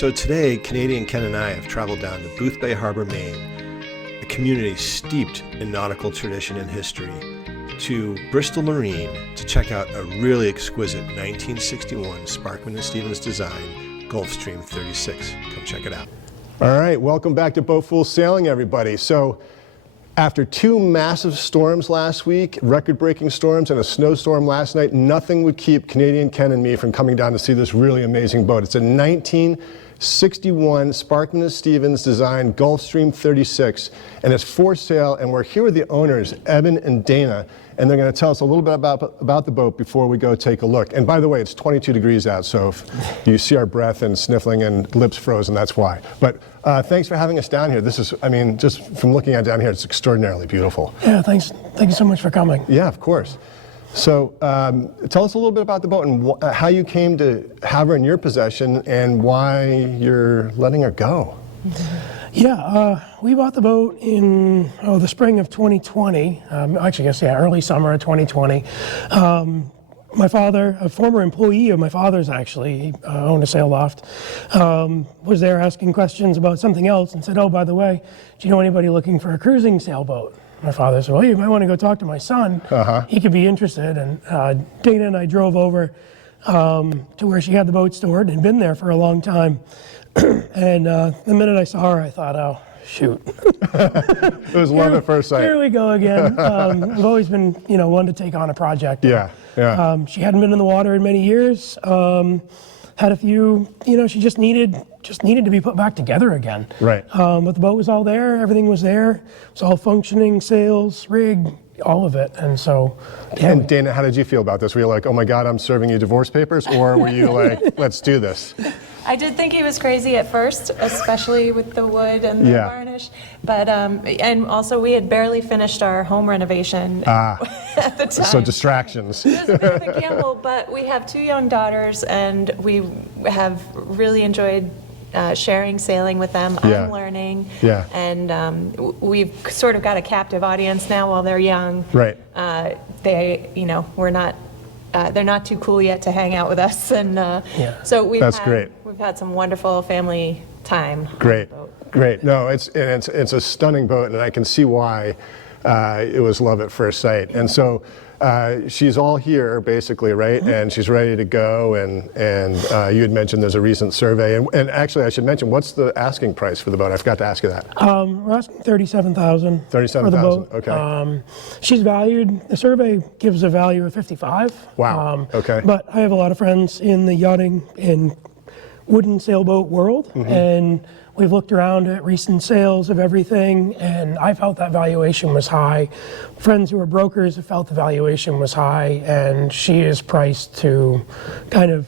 So today, Canadian Ken and I have traveled down to Boothbay Harbor, Maine, a community steeped in nautical tradition and history, to Bristol Marine to check out a really exquisite 1961 Sparkman Stephens design Gulfstream 36. Come check it out. All right, welcome back to Boat Fool Sailing, everybody. So after two massive storms last week, record-breaking storms, and a snowstorm last night, nothing would keep Canadian Ken and me from coming down to see this really amazing boat. It's a 1961 Sparkman Stephens design Gulfstream 36, and it's for sale, and we're here with the owners, Evan and Dana, and they're going to tell us a little bit about the boat before we go take a look. And by the way, it's 22 degrees out, so if you see our breath and sniffling and lips frozen, that's why. But thanks for having us down here. This is, I mean, just from looking at it down here, it's extraordinarily beautiful. Yeah, thanks. Thank you so much for coming. Yeah, of course. So tell us a little bit about the boat and how you came to have her in your possession and why you're letting her go. Yeah, we bought the boat in the spring of 2020. Actually, I guess, yeah, early summer of 2020. My father, a former employee of my father's actually, owned a sail loft, was there asking questions about something else and said, oh, by the way, do you know anybody looking for a cruising sailboat? My father said, well, you might want to go talk to my son. He could be interested. And Dana and I drove over to where she had the boat stored and been there for a long time. And the minute I saw her, I thought, oh, shoot. It was love at first sight. Here we go again. I've always been, one to take on a project. Yeah, yeah. She hadn't been in the water in many years. Had a few, she just needed to be put back together again. Right. But the boat was all there. Everything was there. It was all functioning, sails, rig, all of it. And so, yeah. And Dana, how did you feel about this? Were you like, oh my God, I'm serving you divorce papers? Or were you like, let's do this? I did think he was crazy at first, especially with the wood and the varnish. But and also we had barely finished our home renovation at the time. So distractions. It was a bit of a gamble, but we have two young daughters, and we have really enjoyed sharing sailing with them. Yeah. I'm learning. Yeah. And we've sort of got a captive audience now while they're young. Right. They, we're not. They're not too cool yet to hang out with us, and so we've had some wonderful family time. Great, great. No, it's a stunning boat, and I can see why it was love at first sight. And so she's all here basically, right? And she's ready to go. And you had mentioned there's a recent survey, and actually I should mention, what's the asking price for the boat? I forgot to ask you that. We're asking $37,000. $37,000. For the boat. Okay. She's valued. The survey gives a value of $55,000. Wow. Okay. But I have a lot of friends in the yachting and wooden sailboat world, and we've looked around at recent sales of everything, and I felt that valuation was high. Friends who are brokers have felt the valuation was high, and she is priced to kind of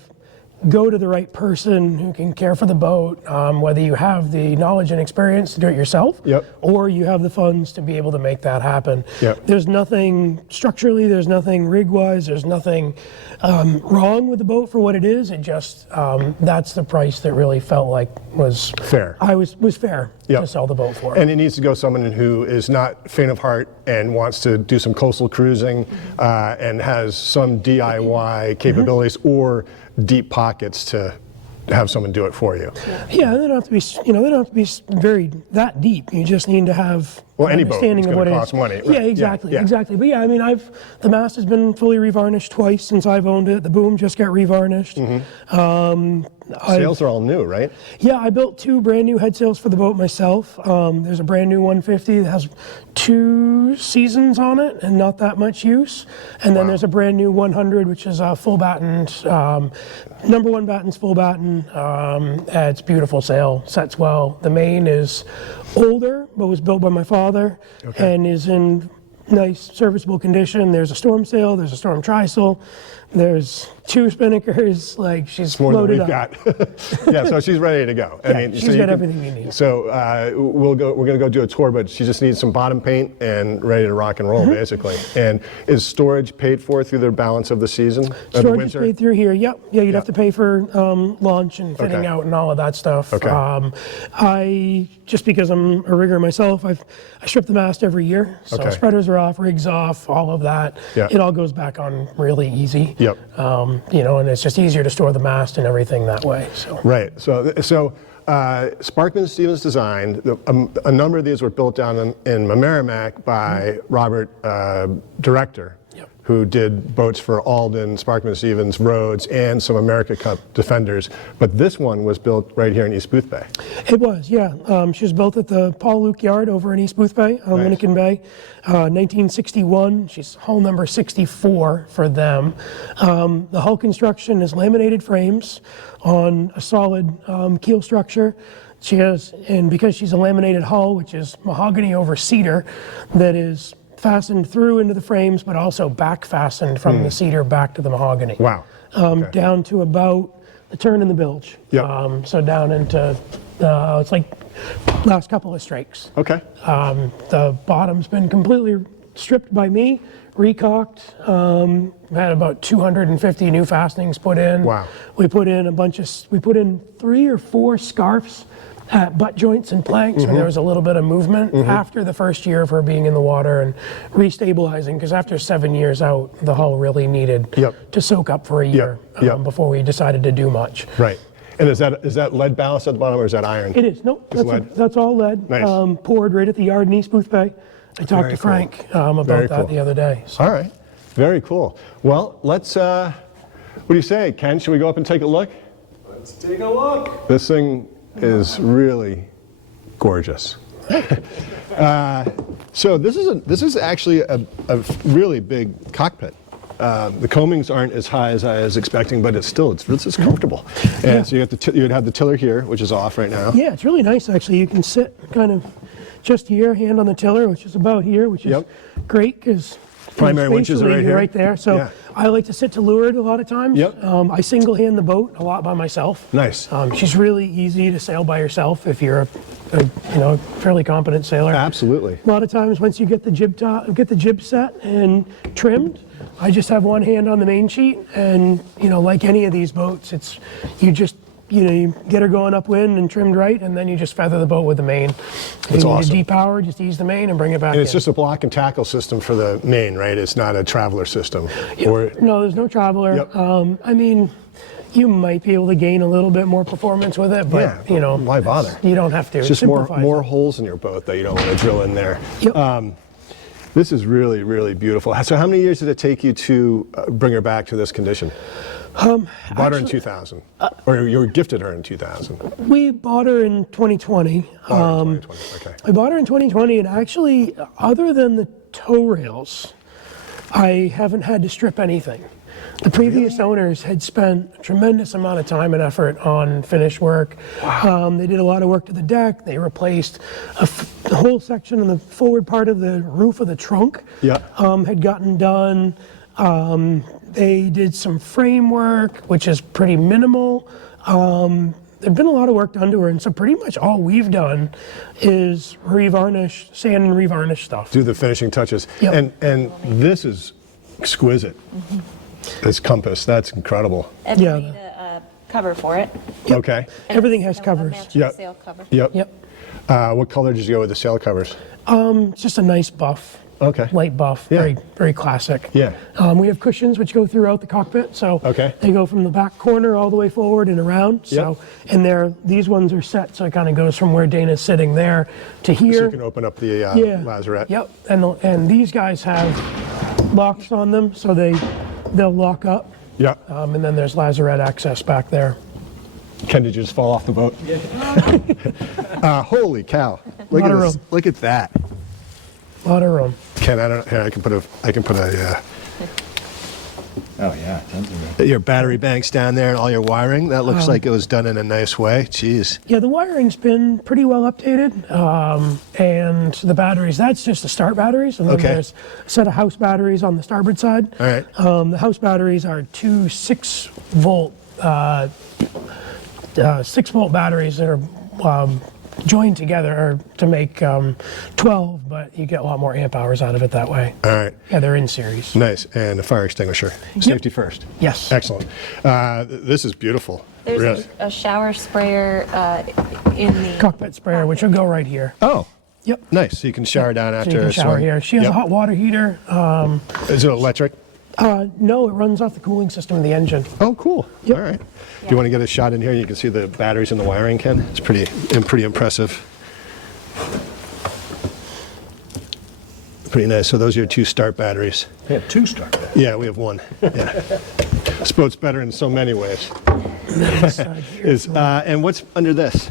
go to the right person who can care for the boat, whether you have the knowledge and experience to do it yourself, or you have the funds to be able to make that happen. There's nothing structurally, there's nothing rig-wise, there's nothing wrong with the boat for what it is. It just, that's the price that really felt like was fair. Was fair to sell the boat for. And it needs to go someone who is not faint of heart and wants to do some coastal cruising and has some DIY capabilities or deep pockets to have someone do it for you. Yeah, they don't have to be, they don't have to be very that deep. You just need to have any boat is going to cost money. Right. Yeah, exactly, exactly. But yeah, I mean, the mast has been fully revarnished twice since I've owned it. The boom just got revarnished. Sails are all new, right? Yeah, I built two brand new head sails for the boat myself. There's a brand new 150 that has 2 seasons on it and not that much use. And then there's a brand new 100, which is a full battened, number 1 batten's full batten. It's beautiful sail, sets well. The Maine is older, but was built by my father and is in nice serviceable condition. There's a storm sail, there's a storm trysail, there's 2 spinnakers, like she's loaded up. Yeah, so she's ready to go. I mean, she's got everything you need. So we're going to go do a tour, but she just needs some bottom paint and ready to rock and roll, basically. And is storage paid for through the balance of the season? Storage is paid through here. Yep. Yeah, you'd have to pay for launch and fitting out and all of that stuff. I just because I'm a rigger myself, I strip the mast every year. So spreaders are off, rigs off, all of that. Yeah. It all goes back on really easy. Yep. You know, and it's just easier to store the mast and everything that way. So. Right. So Sparkman Stephens designed, a number of these were built down in Mamaroneck by Robert Director, who did boats for Alden, Sparkman Stephens, Rhodes, and some America Cup Defenders. But this one was built right here in East Boothbay. It was, yeah. She was built at the Paul Luke Yard over in East Boothbay on Winnekin Bay, 1961. She's hull number 64 for them. The hull construction is laminated frames on a solid keel structure. She has, and because she's a laminated hull, which is mahogany over cedar, that is fastened through into the frames, but also back fastened from the cedar back to the mahogany. Wow. Down to about the turn in the bilge. Yep. So down into, it's like last couple of strakes. Okay. The bottom's been completely stripped by me, recocked. Had about 250 new fastenings put in. Wow. We put in 3 or 4 scarfs at butt joints and planks where there was a little bit of movement after the first year of her being in the water and restabilizing, because after 7 years out, the hull really needed to soak up for a year before we decided to do much. Right. And is that lead ballast at the bottom, or is that iron? It is. Nope. That's all lead. Nice. Poured right at the yard in East Boothbay. I talked to Frank about that the other day. So. All right. Very cool. Well, let's, what do you say, Ken? Should we go up and take a look? Let's take a look. This thing is really gorgeous. So this is actually a really big cockpit. The coamings aren't as high as I was expecting, but this is comfortable. And so you'd have the tiller here, which is off right now. Yeah, it's really nice actually. You can sit kind of just here, hand on the tiller, which is about here, which is great because primary winches are right here. Right there. So I like to sit to leeward a lot of times. Yep. I single hand the boat a lot by myself. Nice. She's really easy to sail by yourself if you're a fairly competent sailor. Absolutely. A lot of times once you get the jib set and trimmed, I just have one hand on the main sheet, and like any of these boats, you get her going upwind and trimmed right, and then you just feather the boat with the main. That's awesome. You depower, just ease the main and bring it back And it's in. just a block and tackle system for the main, right? It's not a traveler system. No, there's no traveler. Yep. I mean, you might be able to gain a little bit more performance with it, but why bother? You don't have to. It's just more holes in your boat that you don't want to drill in there. Yep. This is really, really beautiful. So how many years did it take you to bring her back to this condition? Bought her in 2000, or you were gifted her in 2000. We bought her in 2020. Okay. I bought her in 2020, and actually, other than the tow rails, I haven't had to strip anything. The previous owners had spent a tremendous amount of time and effort on finish work. Wow. They did a lot of work to the deck. They replaced the whole section on the forward part of the roof of the trunk. Had gotten done. They did some framework, which is pretty minimal. There's been a lot of work done to her, and so pretty much all we've done is revarnish, sand and revarnish stuff. Do the finishing touches. Yep. And this is exquisite. This compass, that's incredible. And we need a cover for it. Yep. Okay. Everything has A covers. matching sail cover. Yep. What color did you go with the sail covers? Just a nice buff. Okay. Light buff, very, very classic. Yeah. We have cushions which go throughout the cockpit, so they go from the back corner all the way forward and around. So, and these ones are set, so it kind of goes from where Dana's sitting there to here. So you can open up the lazarette. Yep. And these guys have locks on them, so they'll lock up. Yeah. And then there's lazarette access back there. Ken, did you just fall off the boat? Holy cow! Look at this. Look at that. A lot of room. Ken, I can put a. Oh yeah, tons of room. Your battery banks down there and all your wiring, that looks like it was done in a nice way. Jeez. Yeah, the wiring's been pretty well updated. And the batteries, that's just the start batteries. And then there's a set of house batteries on the starboard side. All right. The house batteries are two 6-volt batteries that are joined together to make 12, but you get a lot more amp hours out of it that way. All right. Yeah, they're in series. Nice. And a fire extinguisher. Safety first. Yes. Excellent. This is beautiful. There's really. a shower sprayer in the Cockpit sprayer, which will go right here. Oh, Yep. Nice. So you can shower down after So you can a shower swim. here. She has a Yep. hot water heater. Is it electric? No, it runs off the cooling system of the engine. Oh, cool. Yep. All right. Do you want to get a shot in here? You can see the batteries and the wiring, Ken. It's pretty impressive. Pretty nice. So those are your 2 start batteries. We have 2 start there. Yeah, we have 1. Yeah. This boat's better in so many ways. And what's under this?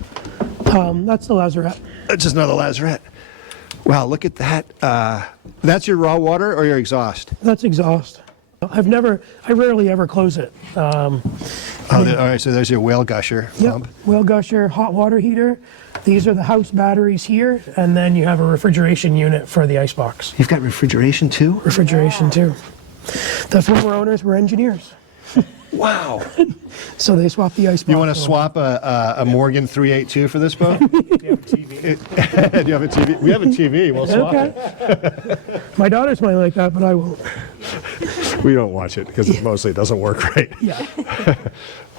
That's the lazarette. It's just another lazarette. Wow, look at that. That's your raw water or your exhaust? That's exhaust. I rarely ever close it. All right, so there's your whale gusher pump. Whale gusher, hot water heater. These are the house batteries here, and then you have a refrigeration unit for the icebox. You've got refrigeration too? Refrigeration too. The former owners were engineers, Wow. so they swapped the icebox. You want to swap a Morgan 382 for this boat? Do you have a TV? Do you have a TV? We have a TV. We'll swap it. Okay. My daughters might like that, but I won't. We don't watch it because it mostly doesn't work right. Yeah.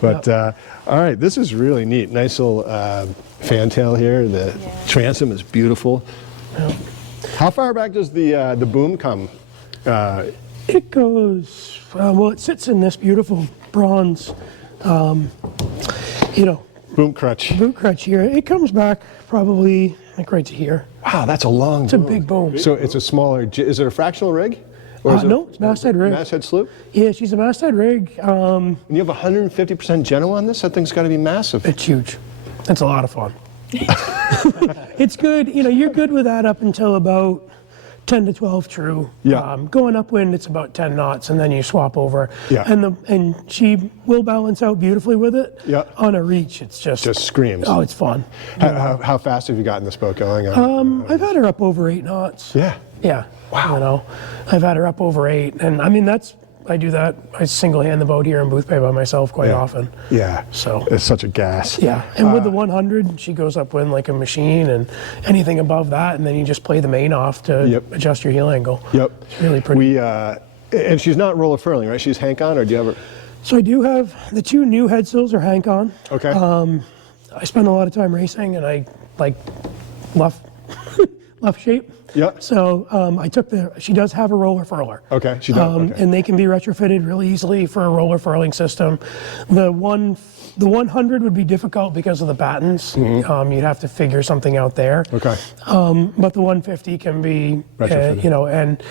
But all right, this is really neat. Nice little fantail here. The transom is beautiful. Yeah. How far back does the boom come? It goes, well, it sits in this beautiful bronze, Boom crutch. boot crutch here. It comes back probably like right to here. Wow, that's a long It's a big boom. So it's a smaller, is it a fractional rig? Or is it No, it's masthead rig. Masthead sloop? Yeah, she's a masthead rig. And you have 150% Genoa on this? That thing's got to be massive. It's huge. It's a lot of fun. It's good. You're good with that up until about 10 to 12 true. Yeah. Going upwind, it's about 10 knots, and then you swap over. Yeah. And she will balance out beautifully with it. Yeah. On a reach, it's just screams. Oh, it's fun. How fast have you gotten this boat going? I've had her up over 8 knots. Yeah. Yeah. Wow. I've had her up over 8, and I mean I do that. I single-hand the boat here in Boothbay by myself quite often. Yeah. So It's such a gas. yeah, and with the 100, she goes upwind like a machine, and anything above that, and then you just play the main off to adjust your heel angle. Yep. It's really pretty. And she's not roller furling, right? She's Hank on, or do you have her? So I do have the 2 new head sills are Hank on. Okay. I spend a lot of time racing, and I like left shape. Yeah. So she does have a roller furler. Okay, she does. Okay. And they can be retrofitted really easily for a roller furling system. The 100 would be difficult because of the battens. You'd have to figure something out there. Okay. But the 150 can be, Retrofitted.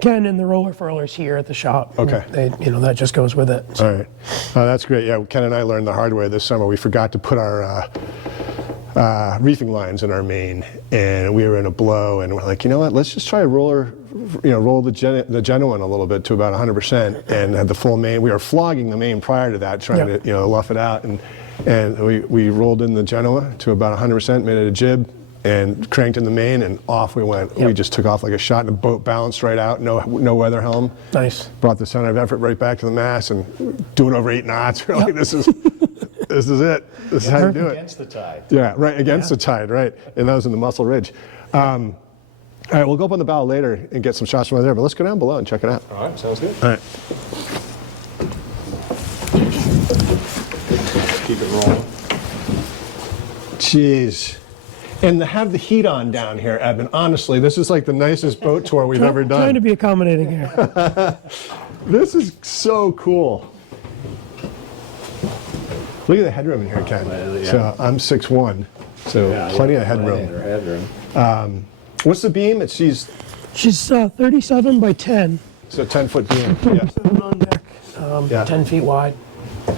Ken and the roller furlers here at the shop. Okay. That just goes with it. So. All right. That's great. Yeah, Ken and I learned the hard way this summer. We forgot to put our reefing lines in our main, and we were in a blow, and we're like, you know what? Let's just try to roll the Genoa in a little bit to about 100%, and had the full main. We were flogging the main prior to that, trying to luff it out, and we rolled in the Genoa to about 100%, made it a jib, and cranked in the main, and off we went. We just took off like a shot, and the boat bounced right out. No weather helm. Nice. Brought the center of effort right back to the mast, and doing over 8 knots. We're like, this is it. This is how you do it. Against the tide. Yeah, right, against the tide, right. And that was in the Muscle Ridge. All right, we'll go up on the bow later and get some shots from over there, but let's go down below and check it out. All right, sounds good. All right. Keep it rolling. Jeez. And to have the heat on down here, Edmund, honestly, this is like the nicest boat tour we've ever done. Trying to be accommodating here. This is so cool. Look at the headroom in here, Ken. Yeah. So I'm 6'1", so plenty of headroom. What's the beam? She's 37 by 10. a 10-foot beam. 37 on deck, 10 feet wide.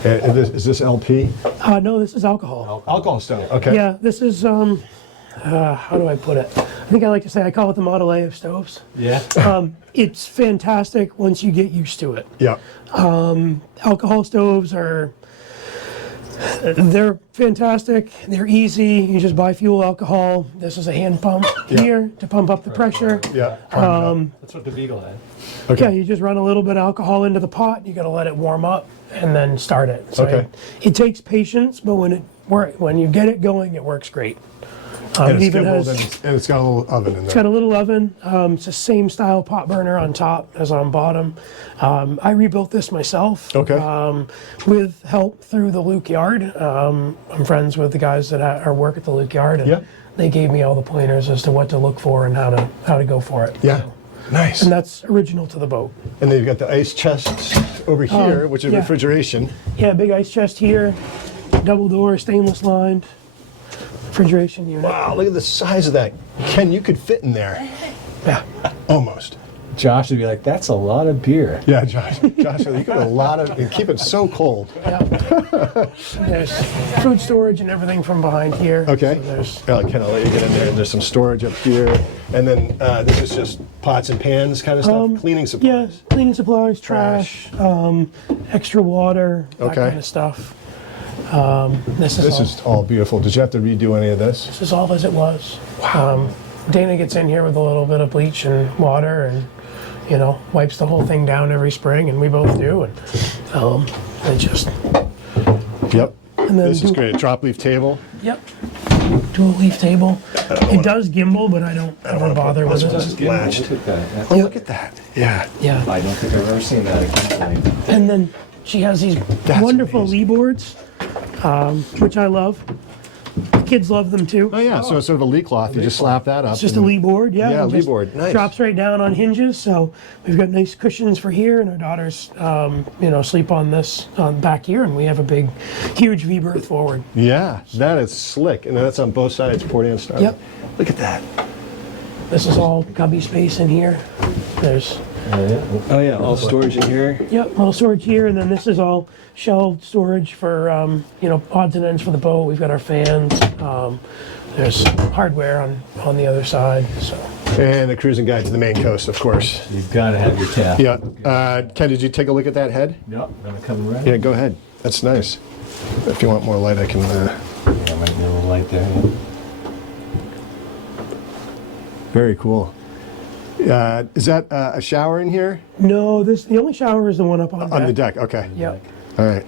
And is this LP? No, this is alcohol. Alcohol stove. Okay. Yeah, this is, how do I put it? I think I like to say I call it the Model A of stoves. Yeah. It's fantastic once you get used to it. Yeah. Alcohol stoves they're fantastic. They're easy. You just buy fuel alcohol. This is a hand pump here to pump up the pressure. Yeah. That's what the Beagle had. Okay. Yeah, you just run a little bit of alcohol into the pot. You got to let it warm up and then start it. So Okay. it takes patience, but when you get it going, it works great. And It it's even gibbled has. and it's got a little oven in It's got there. a little oven. It's the same style pot burner on top as on bottom. I rebuilt this myself. Okay. With help through the Luke Yard. I'm friends with the guys that work at the Luke Yard. And Yeah. they gave me all the pointers as to what to look for and how to go for it. Yeah. Nice. And that's original to the boat. And then you've got the ice chest over here, which is yeah. refrigeration. Yeah, big ice chest here, double door, stainless lined, refrigeration unit. Wow, look at the size of that. Ken, you could fit in there. Yeah. Almost. Josh would be like, that's a lot of beer. Yeah, Josh, you got a lot of, you keep it so cold. Yeah. There's food storage and everything from behind here. Okay. So there's, Ken, I'll let you get in there. There's some storage up here. And then this is just pots and pans kind of stuff, cleaning supplies. yeah, cleaning supplies, trash, extra water, that Okay. kind of stuff. This This is all beautiful. Did you have to redo any of this? This is all as it was. Wow. Dana gets in here with a little bit of bleach and water and, wipes the whole thing down every spring, and we both do. And it just, Yep. and then This is great. Drop leaf table. Yep. Dual leaf table. It does gimbal, but I don't ever bother with it. Latched. Look at that. Oh, look at that. Yeah. Yeah. I don't think I've ever seen that again. And then she has these wonderful lee boards, which I love. The kids love them too. Oh, yeah. So it's sort of a lee cloth. You just slap that up. It's just a lee board, yeah. Yeah, and lee just board. Nice. Drops right down on hinges, so we've got nice cushions for here, and our daughters, sleep on this back here, and we have a big, huge V-berth forward. Yeah, that is slick. And then that's on both sides, port and starboard. Yep. Look at that. This is all cubby space in here. There's, Oh, yeah. All storage in here. yep, little storage here, and then this is all shelved storage for, odds and ends for the boat. We've got our fans. There's hardware on the other side, so. And a cruising guide to the Maine coast, of course. You've got to have your tap. Yeah. Ken, did you take a look at that head? No, I'm going to come around. Yeah, go ahead. That's nice. If you want more light, I can. Yeah, I might need a little light there. Yeah. Very cool. Is that a shower in here? No, the only shower is the one up on deck. On the deck, okay. Yep. All right.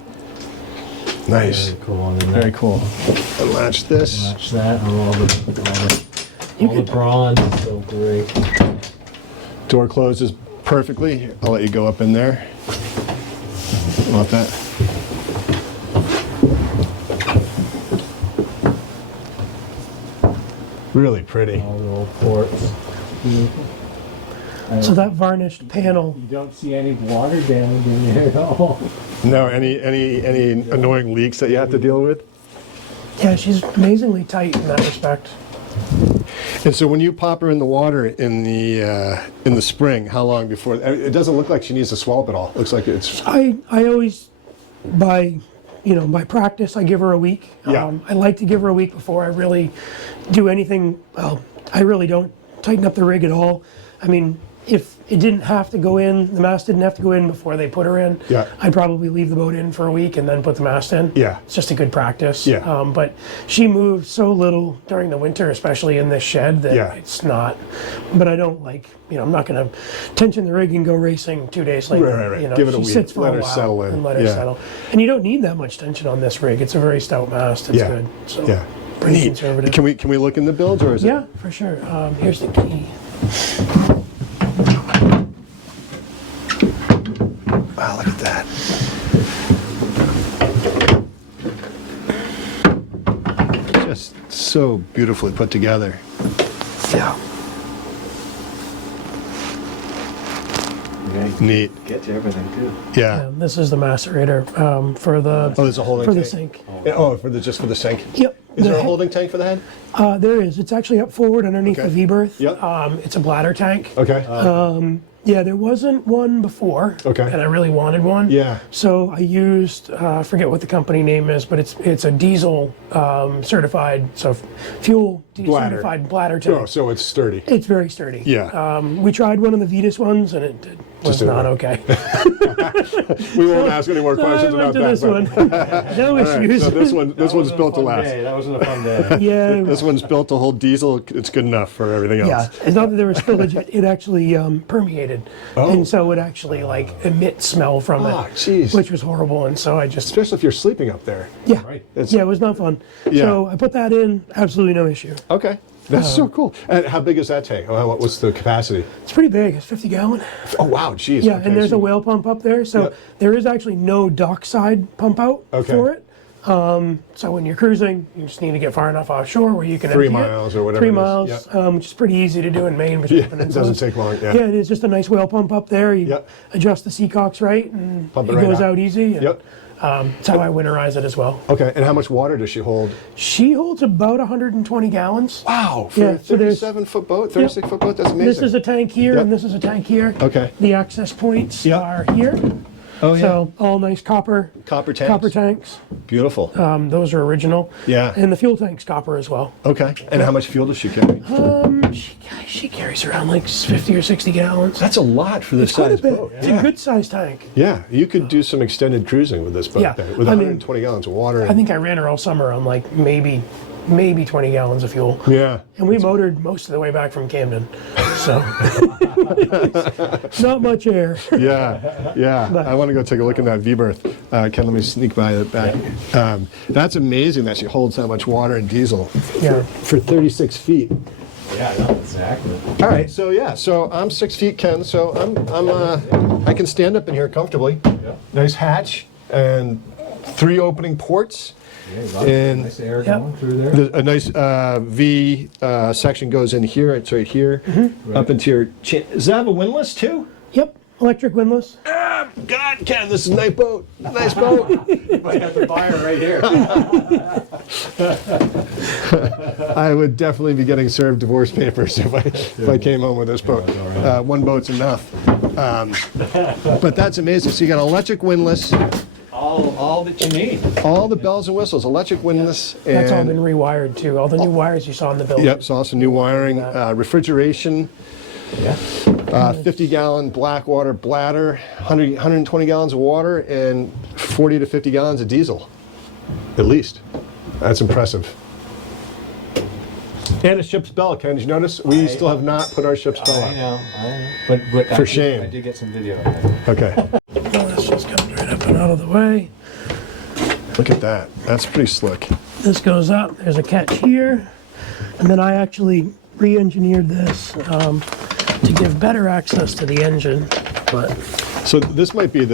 Nice. Very cool. And then Very cool. Unlatch this. Match that. All the bronze is so great. Door closes perfectly. I'll let you go up in there. Want that? Really pretty. All the old ports. So that varnished panel, You don't see any water damage in there at all. No, any annoying leaks that you have to deal with? yeah, she's amazingly tight in that respect. And so when you pop her in the water in the spring, how long before? It doesn't look like she needs to swallow it all. It looks like it's. I always, by practice, I give her a week. Yeah. I like to give her a week before I really do anything. Well, I really don't tighten up the rig at all. I mean, if it didn't have to go in, the mast didn't have to go in before they put her in, Yeah. I'd probably leave the boat in for a week and then put the mast in. Yeah. It's just a good practice. Yeah. But she moved so little during the winter, especially in this shed, that Yeah. it's not. But I don't I'm not going to tension the rig and go racing 2 days later. Right. Give it a she week. sits for Let a her while settle in. and let her Yeah. settle. And you don't need that much tension on this rig. It's a very stout mast. It's Yeah. good. So Yeah. pretty Neat. conservative. Can we look in the builds or is it? Yeah, for sure. Here's the key. Wow, look at that. Just so beautifully put together. Yeah. Yeah, you Neat. get to everything too. Yeah. And this is the macerator for the Oh, there's a holding for the tank. sink. Yeah, oh, just for the sink. Yep. Is there a The- holding tank for the head? There is. It's actually up forward underneath Okay. the V-berth. Yep. It's a bladder tank. Okay. Yeah, there wasn't one before. Okay. And I really wanted one. Yeah. So I used, I forget what the company name is, but it's a diesel certified, so fuel Bladder. certified bladder tank. Oh, so it's sturdy. It's very sturdy. Yeah. We tried one of the Vetus ones, and it was didn't not work. okay. We won't ask any more So I questions went about to that. this but- one. No All right, issues. so this one's Wasn't a built to fun last. day. That wasn't a fun day. Yeah. This one's built to hold diesel. It's good enough for everything else. Yeah, it's not that there was spillage. It actually permeated, Oh. and so it actually emit smell from Ah, it, jeez. which was horrible. And so I just Especially if you're sleeping up there. yeah, Right. yeah, it was not fun. Yeah. So I put that in, absolutely no issue. Okay. That's so cool. And how big is that tank? What's the capacity? It's pretty big. It's 50 gallon. Oh, wow. Jeez. Yeah, Okay, and there's so- a whale pump up there, so Yeah. there is actually no dockside pump out Okay. for it. So when you're cruising, you just need to get far enough offshore where you can 3 empty it. miles or whatever 3 it is. miles, Yep. which is pretty easy to do in Maine. Between Yeah, it peninsulas. doesn't take long, yeah. Yeah, it is just a nice whale pump up there. You Yep. adjust the seacocks right, and Pump it it right goes out. out easy. And, Yep. that's how I winterize it as well. Okay, and how much water does she hold? She holds about 120 gallons. Wow, for Yeah, a so there's- 37-foot boat, 36-foot boat, that's amazing. This is a tank here, Yep. and this is a tank here. Okay. The access points Yep. are here. Oh, yeah. So all nice copper Copper tanks? Copper tanks. Beautiful. Those are original. Yeah. And the fuel tank's copper as well. Okay, and how much fuel does she carry? She carries around like 50 or 60 gallons. That's a lot for this Quite a size bit. boat. It's a good sized tank. Yeah, you could do some extended cruising with this boat Yeah, then, with I mean, 120 gallons of water. I think I ran her all summer on like maybe 20 gallons of fuel. Yeah. And we motored most of the way back from Camden. So not much air. Yeah. I want to go take a look at that V-berth. Ken, let me sneak by the back. That's amazing that she holds that much water and diesel Yeah. for 36 feet. Yeah, no, exactly. All right, so I'm 6 feet, Ken, so I can stand up in here comfortably. Yeah. Nice hatch and 3 opening ports. Yeah, And- nice air Yep. going through there. A nice V section goes in here. It's right here, up into your chin. Does that have a windlass too? Yep. Electric windlass. God, Ken, this is a nice boat. Nice boat. Might have to buy her right here. I would definitely be getting served divorce papers if I came home with this boat. One boat's enough. But that's amazing. So you got an electric windlass, All that you need. all the bells and whistles, electric windlass, and That's all been rewired too. All the new wires you saw in the building. yep, so also new wiring, refrigeration. Yeah. 50-gallon Blackwater bladder, 120 gallons of water, and 40 to 50 gallons of diesel, at least. That's impressive. And a ship's bell, Ken. Did you notice? We still have not put our ship's bell I on. know. But For shame. I did get some video of that. Okay. Well, this just comes right up and out of the way. Look at that. That's pretty slick. This goes up. There's a catch here. And then I actually re-engineered this to give better access to the engine. But So this might be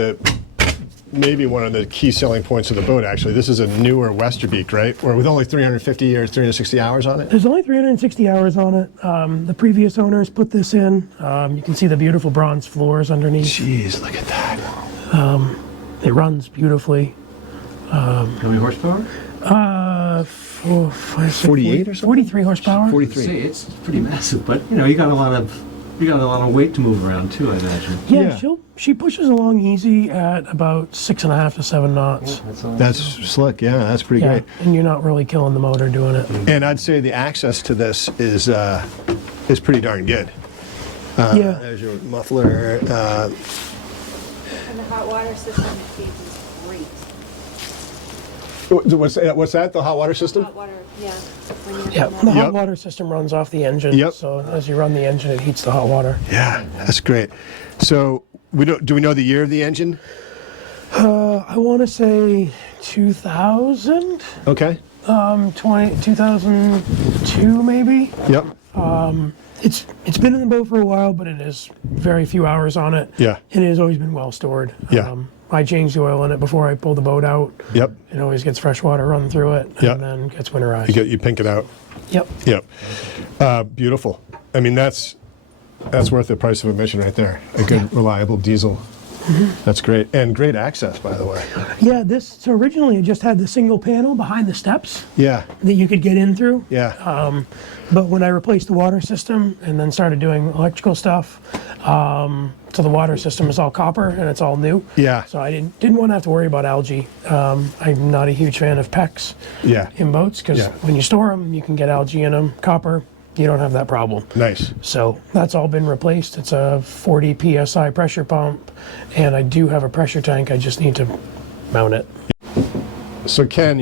maybe one of the key selling points of the boat, actually. This is a newer Westerbeek, right? Or with only 350 or 360 hours on it? there's only 360 hours on it. The previous owners put this in. You can see the beautiful bronze floors underneath. Jeez, look at that. It runs beautifully. How many horsepower? 48 or something? 43 horsepower. 43. See, it's pretty massive, but you got a lot of weight to move around too, I imagine. Yeah, Yeah. she pushes along easy at about 6.5 to 7 knots. That's slick, yeah, that's pretty Yeah, great. and you're not really killing the motor doing it. And I'd say the access to this is pretty darn good. Yeah. There's your muffler. And the hot water system feeds is great. What's that? The hot water system? Hot water, yeah. When you're Yeah, in the hot Yep. water system runs off the engine. Yep. So as you run the engine, it heats the hot water. Yeah, that's great. So do we know the year of the engine? I want to say 2000, Okay. 2002 maybe. Yep. It's been in the boat for a while, but it is very few hours on it. Yeah. And it has always been well stored. Yeah. I change the oil in it before I pull the boat out. Yep. It always gets fresh water run through it, Yeah. and then gets winterized. You pink it out. Yep. Yep. Beautiful. I mean, that's worth the price of admission right there. A good, reliable diesel. That's great. And great access, by the way. Yeah, so originally it just had the single panel behind the steps Yeah. that you could get in through. Yeah. But when I replaced the water system and then started doing electrical stuff, so the water system is all copper and it's all new. Yeah. So I didn't want to have to worry about algae. I'm not a huge fan of PEX Yeah. in boats because Yeah. when you store them, you can get algae in them. Copper, you don't have that problem. Nice. So that's all been replaced. It's a 40 PSI pressure pump, and I do have a pressure tank. I just need to mount it. So Ken,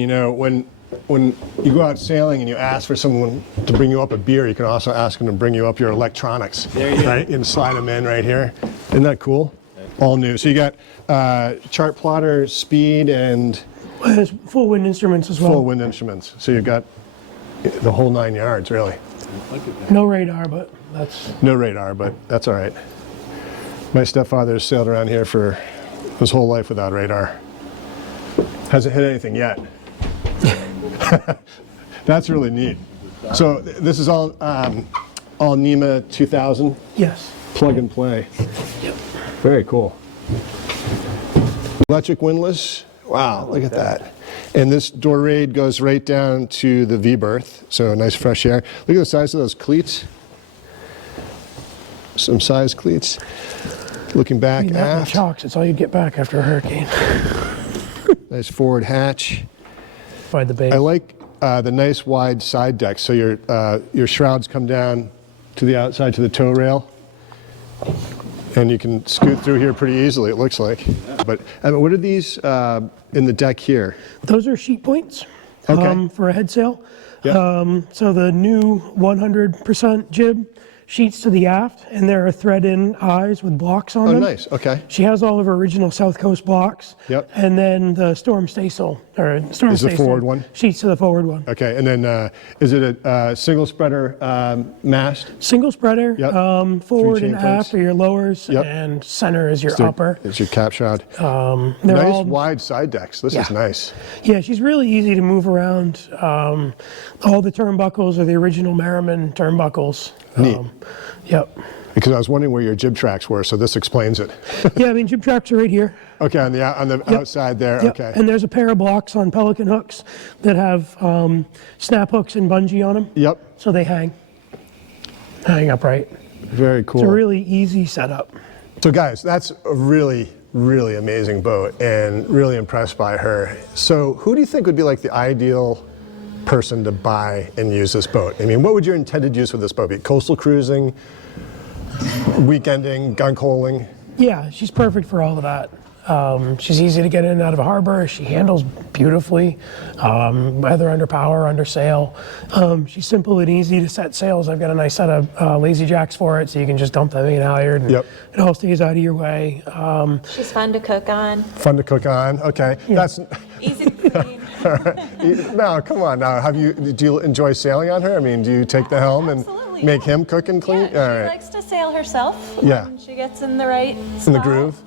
when you go out sailing and you ask for someone to bring you up a beer, you can also ask them to bring you up your electronics. There you go. Right? And slide them in right here. Isn't that cool? All new. So you got chart plotter, speed, and It has full wind instruments as well. full wind instruments. So you've got the whole 9 yards, really. No radar, but that's No radar, but that's all right. My stepfather sailed around here for his whole life without radar. Hasn't hit anything yet. That's really neat. So this is all NEMA 2000 Yes. plug and play. Yep. Very cool. Electric windlass. Wow, look at that. And this door raid goes right down to the V-berth, so nice fresh air. Look at the size of those cleats. Some size cleats. Looking back You have aft. chocks, it's all you'd get back after a hurricane. Nice forward hatch. By the base. I like the nice wide side deck, so your shrouds come down to the outside to the tow rail, and you can scoot through here pretty easily, it looks like. But what are these in the deck here? Those are sheet points Okay. for a head sail. Yeah. So the new 100% jib sheets to the aft, and there are thread-in eyes with blocks on Oh, them. nice. Okay. She has all of her original South Coast blocks. Yep. And then the storm staysail, or storm Is the staysail forward one? sheets to the forward one. Okay. And then is it a single spreader mast? Single spreader, Yep. forward Three and chain plates. aft are your lowers, Yep. and center is your upper. It's your cap shroud. They're Nice all, wide side decks. This is Yeah. nice. yeah, she's really easy to move around. All the turnbuckles are the original Merriman turnbuckles. Neat. Yep. Because I was wondering where your jib tracks were, so this explains it. Yeah, I mean, jib tracks are right here. Okay, on the outside there. Yep. Okay. And there's a pair of blocks on Pelican hooks that have snap hooks and bungee on them. Yep. So they hang upright. Very cool. It's a really easy setup. So guys, that's a really, really amazing boat, and really impressed by her. So who do you think would be like the ideal person to buy and use this boat? I mean, what would your intended use with this boat be? Coastal cruising, weekending, gun coaling? Yeah, she's perfect for all of that. She's easy to get in and out of a harbor. She handles beautifully, whether under power, under sail. She's simple and easy to set sails. I've got a nice set of lazy jacks for it, so you can just dump that thing in halyard and Yep. it all stays out of your way. She's fun to cook on, Fun to cook on. Okay, that's easy to clean. no. Come on now. Do you enjoy sailing on her? I mean, do you take the helm and Absolutely, make yeah. him cook and clean? Yeah, she All right. likes to sail herself. Yeah. When she gets in the right In the spot, groove?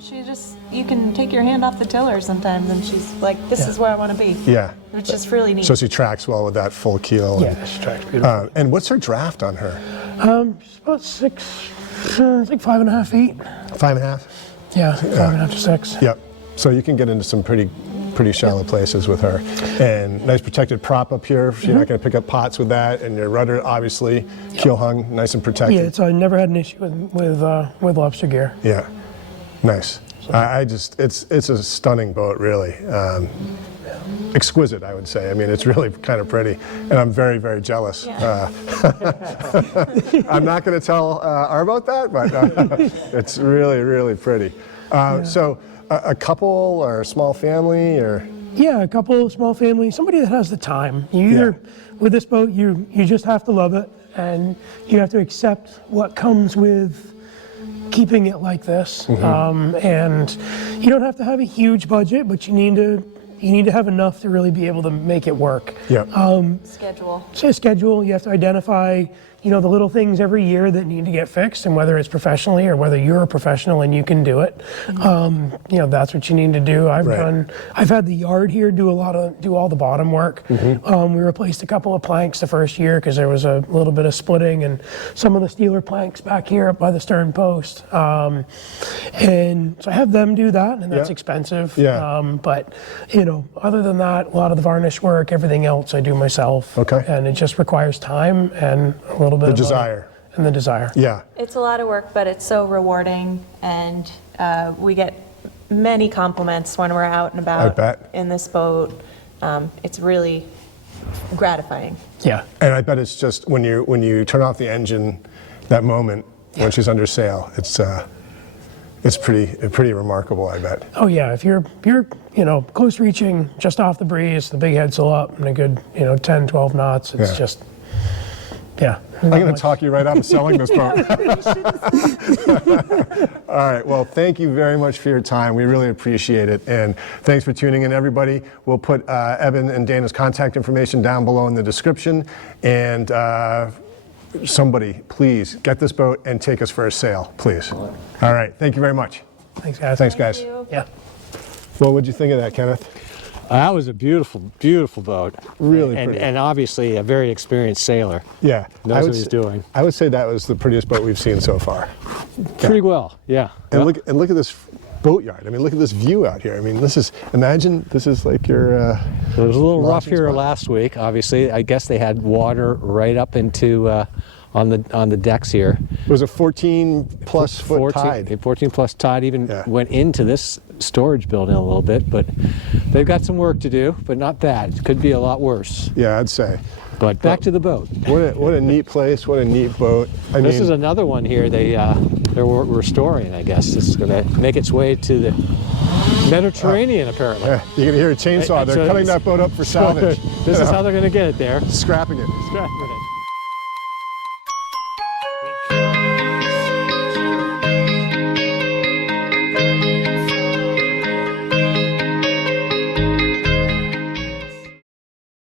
you can take your hand off the tiller sometimes, and she's like, this is where I want to be. Yeah. Which is really neat. So she tracks well with that full keel. Yeah, she tracks beautiful. And what's her draft on her? She's about 6, it's like 5.5 feet. 5.5? Yeah, 5.5 to 6. Yep. So you can get into some pretty shallow places with her. And nice protected prop up here. You're not going to pick up pots with that. And your rudder, obviously, keel hung, nice and protected. Yeah, I never had an issue with lobster gear. Yeah. Nice. It's a stunning boat, really. Exquisite, I would say. I mean, it's really kind of pretty, and I'm very, very jealous. I'm not going to tell our about that, but it's really, really pretty. So, a couple or a small family, or Yeah, a couple, small family, somebody that has the time. You either, with this boat, you just have to love it, and you have to accept what comes with keeping it like this. And you don't have to have a huge budget, but you need to have enough to really be able to make it work. yeah, Schedule. Say a schedule, you have to identify, the little things every year that need to get fixed, and whether it's professionally or whether you're a professional and you can do it, that's what you need to do. I've had the yard here do all the bottom work. We replaced a couple of planks the first year because there was a little bit of splitting, and some of the Steeler planks back here up by the stern post. And so I have them do that, and that's expensive. Yeah. But other than that, a lot of the varnish work, everything else I do myself. Okay. And it just requires time and a little bit the of desire. and the desire. Yeah, It's a lot of work, but it's so rewarding, and we get many compliments when we're out and about I bet. in this boat. It's really gratifying. Yeah. and I bet it's just when you turn off the engine, that moment when she's under sail, it's pretty remarkable, I bet. Oh yeah. If you're close reaching, just off the breeze, the big headsail up, and a good 10, 12 knots. It's Yeah. just yeah. I'm going to talk you right out of selling this boat. All right. Well, thank you very much for your time. We really appreciate it. And thanks for tuning in, everybody. We'll put Evan and Dana's contact information down below in the description. And somebody, please, get this boat and take us for a sail, please. All right. Thank you very much. Thanks guys. Thanks, guys. Thank you. Yeah. What would you think of that, Kenneth? That was a beautiful, beautiful boat. Really and, pretty. and obviously a very experienced sailor. Yeah. Knows what he's doing. I would say that was the prettiest boat we've seen so far. Pretty well, yeah. And look at this boatyard. I mean, look at this view out here. I mean, imagine this is like your. It was a little rough launching here spot. last week. Obviously, I guess they had water right up into on the decks here. It was a 14 plus foot tide. 14 plus tide even Yeah. went into this storage building a little bit, but they've got some work to do, but not bad. It could be a lot worse. Yeah, I'd say. But back to the boat. What a neat place. What a neat boat. I This mean, is another one here they're restoring, I guess. It's going to make its way to the Mediterranean, apparently. you can hear a chainsaw. They're So cutting that boat up for salvage. This is how they're going to get it there. Scrapping it. Scrapping it.